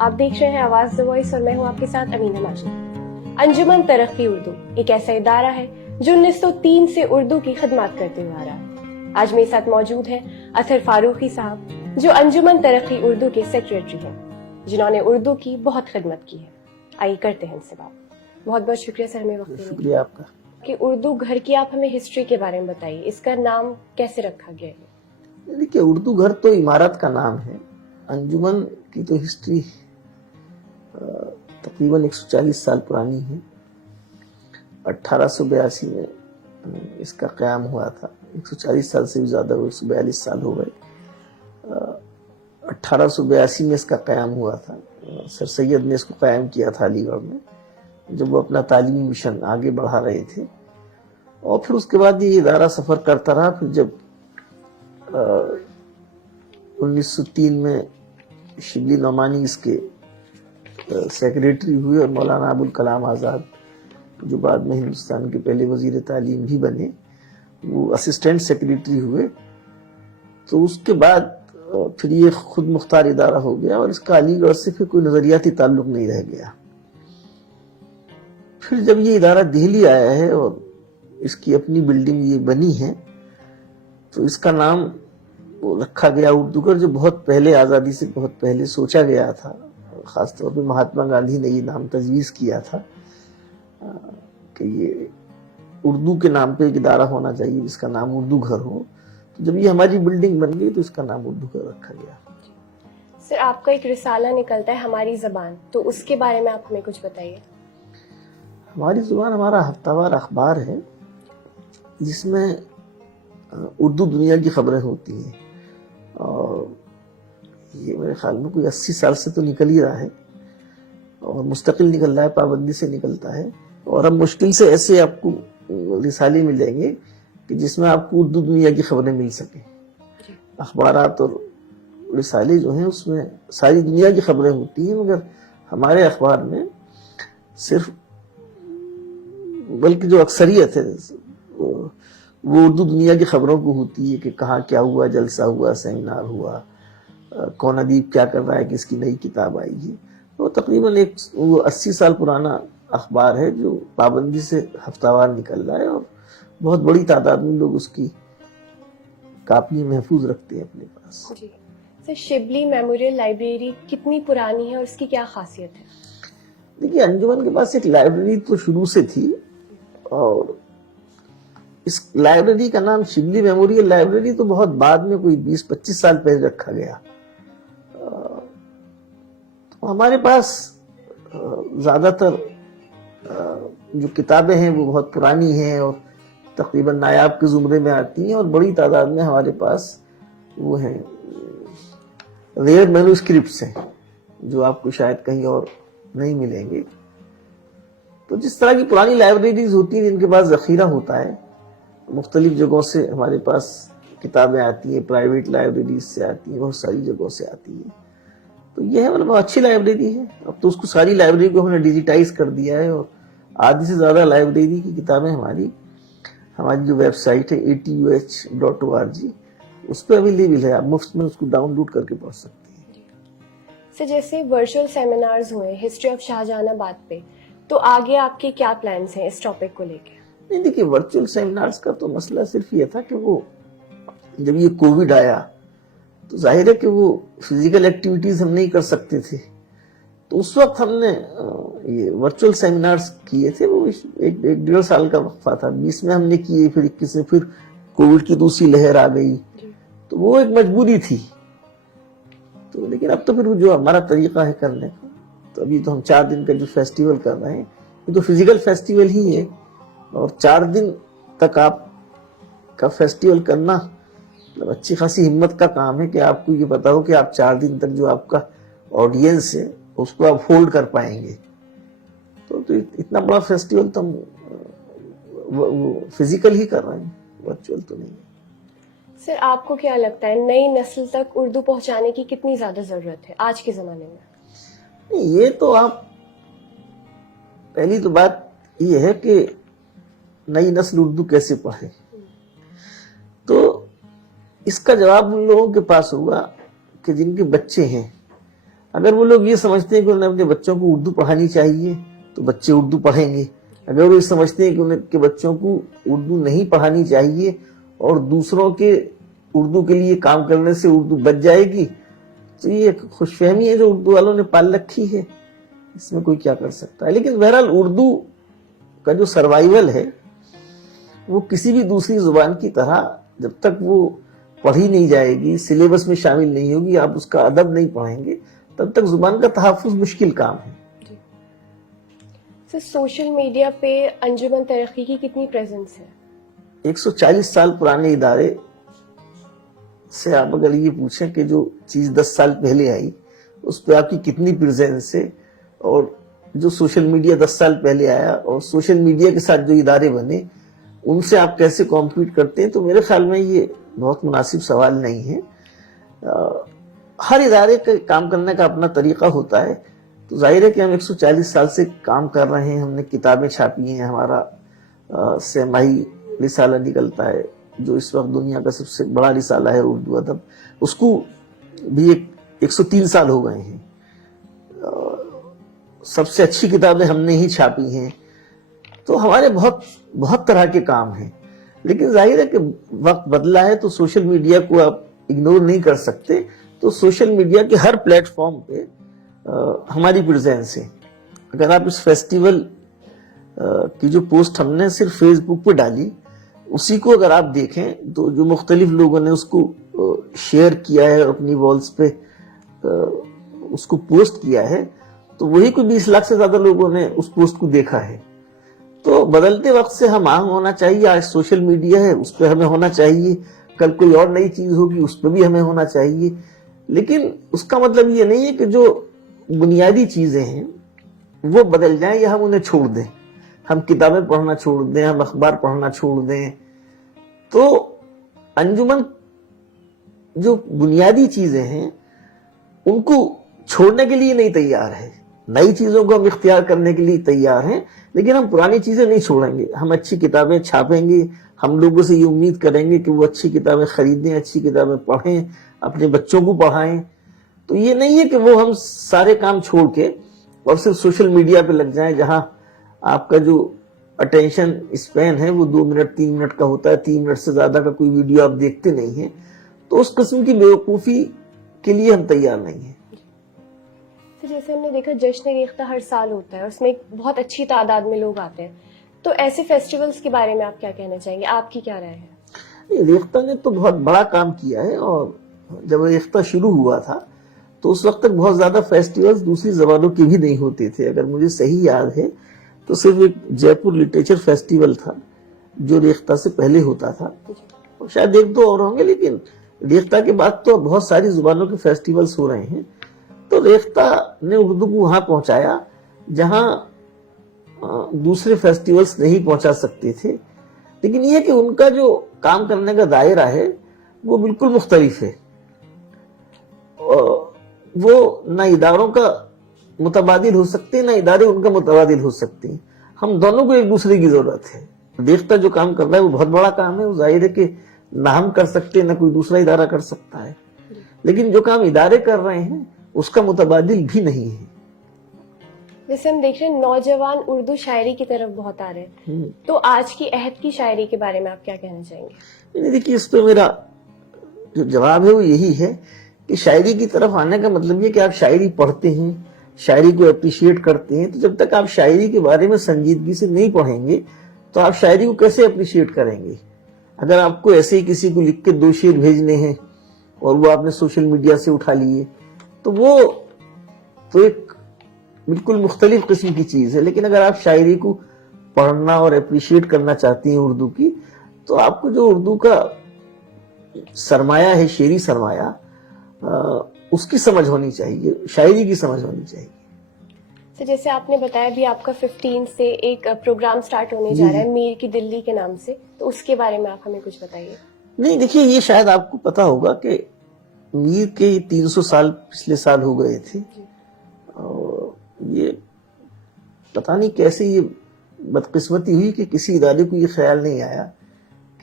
آپ دیکھ رہے ہیں آواز دی وائس اور میں ہوں آپ کے ساتھ امینہ ماجد۔ انجمن ترقی اردو ایک ایسا ادارہ ہے جو 1903 سے اردو کی خدمات کرتے ہوئے آ رہا ہے۔ آج میرے ساتھ موجود ہیں اطہر فاروقی صاحب جو انجمن ترقی اردو کے سیکریٹری ہیں، جنہوں نے اردو کی بہت خدمت کی ہے۔ آئیے کرتے ہیں ان سے بات۔ بہت بہت شکریہ سر ہمیں وقت دینے کے لیے۔ شکریہ آپ کا۔ کہ اردو گھر کی آپ ہمیں ہسٹری کے بارے میں بتائیے، اس کا نام کیسے رکھا گیا ہے؟ دیکھیے، اردو گھر تو عمارت کا نام ہے، انجمن کی تو ہسٹری تقریباً 140 سال پرانی ہے۔ 1882 میں اس کا قیام ہوا تھا۔ 140 سال سے بھی زیادہ ہوئے، 142 سال ہو گئے۔ 1882 میں اس کا قیام ہوا تھا۔ سر سید نے اس کو قائم کیا تھا علی گڑھ میں، جب وہ اپنا تعلیمی مشن آگے بڑھا رہے تھے، اور پھر اس کے بعد یہ ادارہ سفر کرتا رہا۔ پھر جب 1903 میں شبلی نعمانی اس کے سیکریٹری ہوئے، اور مولانا ابوالکلام آزاد جو بعد میں ہندوستان کے پہلے وزیر تعلیم بھی بنے، وہ اسسٹنٹ سیکریٹری ہوئے۔ تو اس کے بعد پھر یہ خود مختار ادارہ ہو گیا، اور اس کا علی گڑھ سے پھر کوئی نظریاتی تعلق نہیں رہ گیا۔ پھر جب یہ ادارہ دہلی آیا ہے اور اس کی اپنی بلڈنگ یہ بنی ہے، تو اس کا نام رکھا گیا اردو گھر، جو بہت پہلے، آزادی سے بہت پہلے سوچا گیا تھا۔ خاص طور پہ مہاتما گاندھی نے یہ نام تجویز کیا تھا کہ یہ اردو کے نام پہ ایک ادارہ ہونا چاہیے جس کا نام اردو گھر ہو۔ تو جب یہ ہماری بلڈنگ بن گئی تو اس کا نام اردو گھر رکھا گیا۔ سر، آپ کا ایک رسالہ نکلتا ہے ہماری زبان، تو اس کے بارے میں آپ ہمیں کچھ بتائیے۔ ہماری زبان ہمارا ہفتہ وار اخبار ہے، جس میں اردو دنیا کی خبریں ہوتی ہیں، اور یہ میرے خیال میں کوئی 80 سال سے تو نکل ہی رہا ہے، اور مستقل نکل رہا ہے، پابندی سے نکلتا ہے۔ اور اب مشکل سے ایسے آپ کو رسالے ملیں گے کہ جس میں آپ کو اردو دنیا کی خبریں مل سکیں۔ اخبارات اور رسالے جو ہیں اس میں ساری دنیا کی خبریں ہوتی ہیں، مگر ہمارے اخبار میں صرف، بلکہ جو اکثریت ہے وہ اردو دنیا کی خبروں کو ہوتی ہے، کہ کہاں کیا ہوا، جلسہ ہوا، سیمینار ہوا، کون ادیب کیا کر رہا ہے، کس کی نئی کتاب آئی ہے۔ وہ تقریباً 80 سال پرانا اخبار ہے جو پابندی سے ہفتہ وار نکل رہا ہے، اور بہت بڑی تعداد میں لوگ اس کی کاپی محفوظ رکھتے ہیں اپنے پاس۔ جی سر، شبلی میموریل لائبریری کتنی پرانی ہے اور اس کی کیا خاصیت ہے؟ دیکھیے، انجمن کے پاس ایک لائبریری تو شروع سے تھی، اور اس لائبریری کا نام شبلی میموریل لائبریری تو بہت بعد میں، کوئی 20-25 سال پہلے رکھا گیا۔ تو ہمارے پاس زیادہ تر جو کتابیں ہیں وہ بہت پرانی ہیں، اور تقریباً نایاب کے زمرے میں آتی ہیں، اور بڑی تعداد میں ہمارے پاس وہ ہیں ریئر مینوسکرپٹس ہیں، جو آپ کو شاید کہیں اور نہیں ملیں گے۔ تو جس طرح کی پرانی لائبریریز ہوتی ہیں جن کے پاس ذخیرہ ہوتا ہے، مختلف جگہوں سے ہمارے پاس کتابیں آتی ہیں، پرائیویٹ لائبریریز سے آتی ہیں، بہت ساری جگہوں سے آتی ہیں۔ تو یہ ہے، مطلب اچھی لائبریری ہے۔ اب تو اس کو، ساری لائبریری کو ہم نے ڈیجیٹائز کر دیا ہے، اور آدھی سے زیادہ لائبریری کی کتابیں ہماری جو ویب سائٹ ہے atuh.org، اس پہ اویلیبل ہے، آپ مفت میں اس کو ڈاؤن لوڈ کر کے پڑھ سکتے ہیں۔ سر، جیسے ورچوئل سیمینارز ہوئے ہسٹری آف شاہجہان آباد پہ، تو آگے آپ کے کیا پلانس ہیں اس ٹاپک کو لے کے؟ نہیں، دیکھیے، ورچوئل سیمینارز کا تو مسئلہ صرف یہ تھا کہ وہ جب یہ کووڈ آیا تو ظاہر ہے کہ وہ فزیکل ایکٹیویٹیز ہم نہیں کر سکتے تھے، تو اس وقت ہم نے یہ ورچوئل سیمینارز کیے تھے۔ وہ ایک 1.5 سال کا وقفہ تھا، 20 میں ہم نے کیے، پھر 21 میں پھر کووڈ کی دوسری لہر آ گئی، تو وہ ایک مجبوری تھی۔ تو لیکن اب تو پھر جو ہمارا طریقہ ہے کرنے کا، تو ابھی تو ہم 4 دن کا جو فیسٹیول کر رہے ہیں، یہ تو فزیکل فیسٹیول ہی ہے، اور 4 دن تک آپ کا فیسٹیول کرنا اچھی خاصی ہمت کا کام ہے، کہ آپ کو یہ پتا ہو کہ آپ 4 دن تک جو آپ کا آڈینس ہے اس کو آپ ہولڈ کر پائیں گے۔ تو اتنا بڑا فیسٹیول تو ہم فزیکل ہی کر رہے ہیں، ورچوئل تو نہیں۔ سر، آپ کو کیا لگتا ہے نئی نسل تک اردو پہنچانے کی کتنی زیادہ ضرورت ہے آج کے زمانے میں؟ یہ تو آپ، پہلی تو بات یہ ہے کہ نئی نسل اردو کیسے پڑھے، تو اس کا جواب ان لوگوں کے پاس ہوگا کہ جن کے بچے ہیں، اگر وہ لوگ یہ سمجھتے ہیں کہ انہیں اپنے بچوں کو اردو پڑھانی چاہیے تو بچے اردو پڑھیں گے. اگر وہ یہ سمجھتے ہیں کہ ان کے بچوں کو اردو نہیں پڑھانی چاہیے اور دوسروں کے اردو کے لیے کام کرنے سے اردو بچ جائے گی, تو یہ ایک خوش فہمی ہے جو اردو والوں نے پال رکھی ہے, اس میں کوئی کیا کر سکتا ہے. لیکن بہرحال اردو کا جو سروائیول ہے وہ کسی بھی دوسری زبان کی طرح جب تک وہ پڑھی نہیں جائے گی, سلیبس میں شامل نہیں ہوگی, آپ اس کا ادب نہیں پڑھیں گے, تب تک زبان کا تحفظ مشکل کام ہے. سر سوشل میڈیا پہ انجمن ترقی کی کتنی پریزنس ہے؟ 140 سال پرانے ادارے سے آپ اگر یہ پوچھیں کہ جو چیز 10 سال پہلے آئی اس پہ آپ کی کتنی پریزنس ہے, اور جو سوشل میڈیا 10 سال پہلے آیا اور سوشل میڈیا کے ساتھ جو ادارے بنے ان سے آپ کیسے کمپیٹ کرتے ہیں, تو میرے خیال میں یہ بہت مناسب سوال نہیں ہے. ہر ادارے کا کام کرنے کا اپنا طریقہ ہوتا ہے. تو ظاہر ہے کہ ہم 140 سال سے کام کر رہے ہیں, ہم نے کتابیں چھاپی ہیں, ہمارا سہ-ماہی رسالہ نکلتا ہے جو اس وقت دنیا کا سب سے بڑا رسالہ ہے اردو ادب, اس کو بھی 103 سال ہو گئے ہیں. سب سے اچھی کتابیں ہم نے ہی چھاپی ہیں. تو ہمارے بہت طرح کے کام ہیں, لیکن ظاہر ہے کہ وقت بدلا ہے تو سوشل میڈیا کو آپ اگنور نہیں کر سکتے. تو سوشل میڈیا کے ہر پلیٹ فارم پہ ہماری پریزنس ہے. اگر آپ اس فیسٹیول کی جو پوسٹ ہم نے صرف فیس بک پہ ڈالی اسی کو اگر آپ دیکھیں تو جو مختلف لوگوں نے اس کو شیئر کیا ہے اور اپنی والز پہ اس کو پوسٹ کیا ہے, تو وہی کوئی 20 لاکھ سے زیادہ لوگوں نے اس پوسٹ کو دیکھا ہے. تو بدلتے وقت سے ہم آہنگ ہونا چاہیے. آج سوشل میڈیا ہے اس پہ ہمیں ہونا چاہیے, کل کوئی اور نئی چیز ہوگی اس پہ بھی ہمیں ہونا چاہیے. لیکن اس کا مطلب یہ نہیں ہے کہ جو بنیادی چیزیں ہیں وہ بدل جائیں یا ہم انہیں چھوڑ دیں, ہم کتابیں پڑھنا چھوڑ دیں, ہم اخبار پڑھنا چھوڑ دیں. تو انجمن جو بنیادی چیزیں ہیں ان کو چھوڑنے کے لیے نہیں تیار ہے. نئی چیزوں کو ہم اختیار کرنے کے لیے تیار ہیں, لیکن ہم پرانی چیزیں نہیں چھوڑیں گے. ہم اچھی کتابیں چھاپیں گے, ہم لوگوں سے یہ امید کریں گے کہ وہ اچھی کتابیں خریدیں, اچھی کتابیں پڑھیں, اپنے بچوں کو پڑھائیں. تو یہ نہیں ہے کہ وہ ہم سارے کام چھوڑ کے اور صرف سوشل میڈیا پہ لگ جائیں جہاں آپ کا جو اٹینشن اسپین ہے وہ 2 منٹ 3 منٹ کا ہوتا ہے, 3 منٹ سے زیادہ کا کوئی ویڈیو آپ دیکھتے نہیں ہیں. تو اس قسم کی بیوقوفی کے لیے ہم تیار نہیں ہیں. جیسے ہم نے دیکھا جشن ریختہ ہر سال ہوتا ہے, اس میں بہت اچھی تعداد میں لوگ آتے ہیں, تو ایسے فیسٹیولز کے بارے میں آپ کیا کہنا چاہیں گے, آپ کی کیا رائے ہے؟ ریختہ نے تو بہت بڑا کام کیا ہے, اور جب ریختہ شروع ہوا تھا تو اس وقت تک بہت زیادہ فیسٹیولز دوسری زبانوں کے بھی نہیں ہوتے تھے. اگر مجھے صحیح یاد ہے تو صرف ایک جے پور لٹریچر فیسٹیول تھا جو ریختہ سے پہلے ہوتا تھا, اور شاید 1-2 اور ہوں گے, لیکن ریختہ کے بعد تو بہت ساری زبانوں کے فیسٹیولز ہو رہے ہیں. تو ریختہ نے اردو کو وہاں پہنچایا جہاں دوسرے فیسٹیولز نہیں پہنچا سکتے تھے. لیکن یہ کہ ان کا جو کام کرنے کا دائرہ ہے وہ بالکل مختلف ہے. وہ نہ اداروں کا متبادل ہو سکتے ہیں نہ ادارے ان کا متبادل ہو سکتے ہیں. ہم دونوں کو ایک دوسرے کی ضرورت ہے. ریختہ جو کام کر رہا ہے وہ بہت بڑا کام ہے, وہ ظاہر ہے کہ نہ ہم کر سکتے نہ کوئی دوسرا ادارہ کر سکتا ہے. لیکن جو کام ادارے کر رہے ہیں اس کا متبادل بھی نہیں ہے. جیسے ہم دیکھ رہے ہیں نوجوان اردو شاعری کی طرف بہت آ رہے ہیں, تو آج کی عہد کی شاعری کے بارے میں آپ کیا کہنا چاہیں گے؟ دیکھیے اس پہ میرا جو جواب ہے وہ یہی ہے کہ شاعری کی طرف آنے کا مطلب یہ کہ آپ شاعری پڑھتے ہیں, شاعری کو اپریشیٹ کرتے ہیں. تو جب تک آپ شاعری کے بارے میں سنجیدگی سے نہیں پڑھیں گے تو آپ شاعری کو کیسے اپریشیٹ کریں گے؟ اگر آپ کو ایسے ہی کسی کو لکھ کے 2 شعر بھیجنے ہیں اور وہ آپ نے سوشل میڈیا سے اٹھا لیے تو وہ تو ایک بالکل مختلف قسم کی چیز ہے. لیکن اگر آپ شاعری کو پڑھنا اور اپریشیٹ کرنا چاہتی ہیں اردو کی, تو آپ کو جو اردو کا سرمایہ ہے, شعری سرمایہ, اس کی سمجھ ہونی چاہیے, شاعری کی سمجھ ہونی چاہیے. جیسے آپ نے بتایا بھی آپ کا 15 سے ایک پروگرام سٹارٹ ہونے جا رہا ہے میر کی دلی کے نام سے, تو اس کے بارے میں آپ ہمیں کچھ بتائیے. نہیں دیکھیے یہ شاید آپ کو پتا ہوگا کہ میر کے 300 سال پچھلے سال ہو گئے تھے, اور یہ پتہ نہیں کیسے یہ بدقسمتی ہوئی کہ کسی ادارے کو یہ خیال نہیں آیا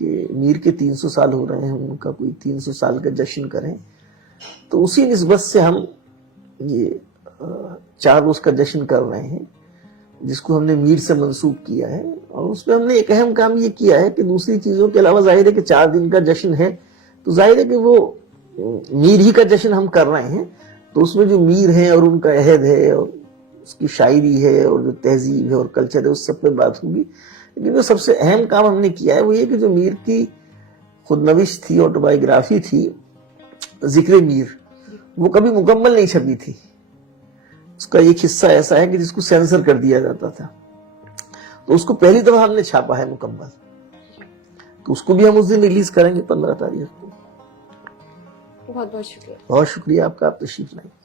کہ میر کے 300 سال ہو رہے ہیں, ان کا کوئی 300 سال کا جشن کریں. تو اسی نسبت سے ہم یہ 4 روز کا جشن کر رہے ہیں جس کو ہم نے میر سے منسوب کیا ہے, اور اس میں ہم نے ایک اہم کام یہ کیا ہے کہ دوسری چیزوں کے علاوہ ظاہر ہے کہ 4 دن کا جشن ہے تو ظاہر ہے کہ وہ میر ہی کا جشن ہم کر رہے ہیں, تو اس میں جو میر ہیں اور ان کا عہد ہے اور اس کی شاعری ہے اور جو تہذیب ہے اور کلچر ہے اس سب پہ بات ہوگی. لیکن جو سب سے اہم کام ہم نے کیا ہے وہ یہ کہ جو میر کی خود نوشت تھی, آٹوبایوگرافی تھی ذکر میر, وہ کبھی مکمل نہیں چھپی تھی. اس کا ایک حصہ ایسا ہے کہ جس کو سینسر کر دیا جاتا تھا, تو اس کو پہلی دفعہ ہم نے چھاپا ہے مکمل, تو اس کو بھی ہم اس دن ریلیز کریں گے 15 تاریخ کو. بہت بہت شکریہ. بہت شکریہ آپ کا, آپ تشریف لائیں.